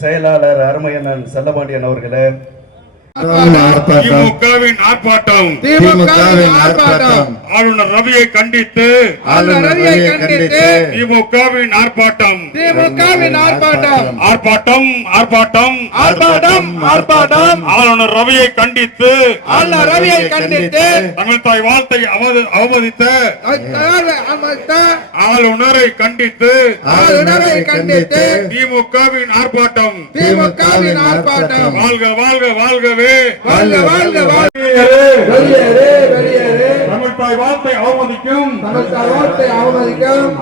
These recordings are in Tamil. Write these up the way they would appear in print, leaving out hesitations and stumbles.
செயலாளர் அருமையண்ணன் செல்லபாண்டியன் அவர்களே, திமுகவின் ஆர்ப்பாட்டம் ஆளுநர் ரவியை கண்டித்து திமுகவின் ஆர்ப்பாட்டம் ஆளுநர் ரவியை கண்டித்து தமிழ் தாய் வாழ்த்தை அவமதித்த ஆளுநரை கண்டித்து திமுகவின் ஆர்ப்பாட்டம் வாழ்க வாழ்க வாழ்கவே தமிழ் தாய் வாழ்த்தை அவமதிக்கும்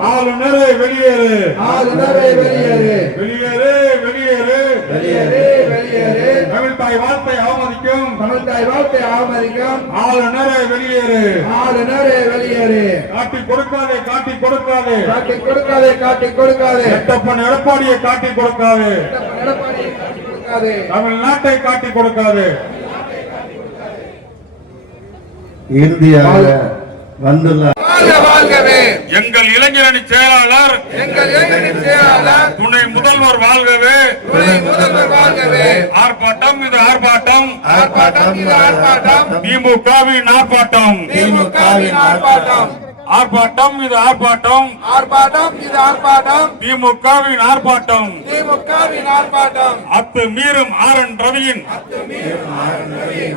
ஆளுநரை வெளியேறு வெளியேறு வெளியேறு தமிழ் தாய் வாழ்த்தை அவமதிக்கும் ஆளுநரை வெளியேறு காட்டி கொடுக்காதே எட்டப்பன் எடப்பாடியை காட்டி கொடுக்காதே தமிழ்நாட்டை காட்டி கொடுக்காது. இறுதியாக வந்துள்ள எங்கள் இளைஞரணி செயலாளர் துணை முதல்வர் வாழ்கவே. ஆர்ப்பாட்டம் இது ஆர்ப்பாட்டம் திமுகவின் ஆர்ப்பாட்டம் ஆர்ப்பாட்டம் இது ஆர்ப்பாட்டம் திமுகவின் ஆர்ப்பாட்டம் அத்துமீறும் ஆர்.என். ரவியின்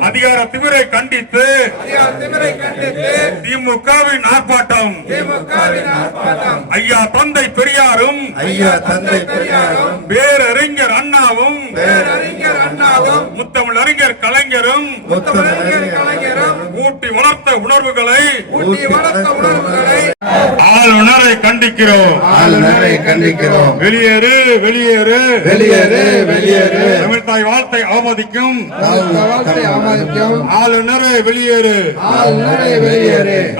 அதிகார திமிரை கண்டித்து திமுகவின் ஆர்ப்பாட்டம். ஐயா தந்தை பெரியாரும் பேரறிஞர் அண்ணாவும் முத்தமிழ் அறிஞர் கலைஞரும் ஊட்டி வளர்த்த உணர்வுகளை ஆளுநரை கண்டிக்கிறோம். வெளியேறு வெளியேறு தமிழ் தாய் வாழ்த்தை அவமதிக்கும் ஆளுநரை வெளியேறு.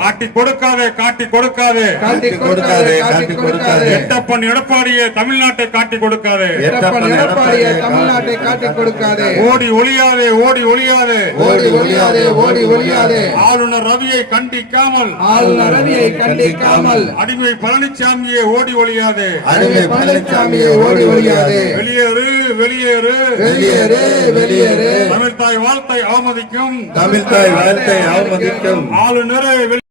காட்டி கொடுக்காதே எட்டப்பன் எடப்பாடியை தமிழ்நாட்டை காட்டி கொடுக்காதே. ஓடி ஒளியாதே ஆளுநர் ரவியை கண்டிக்காமல் அடிமை பழனிசாமியை ஓடி ஒளியாதே. வெளியேறு தமிழ் தாய் வாழ்த்தை அவமதிக்கும் ஆளுநரை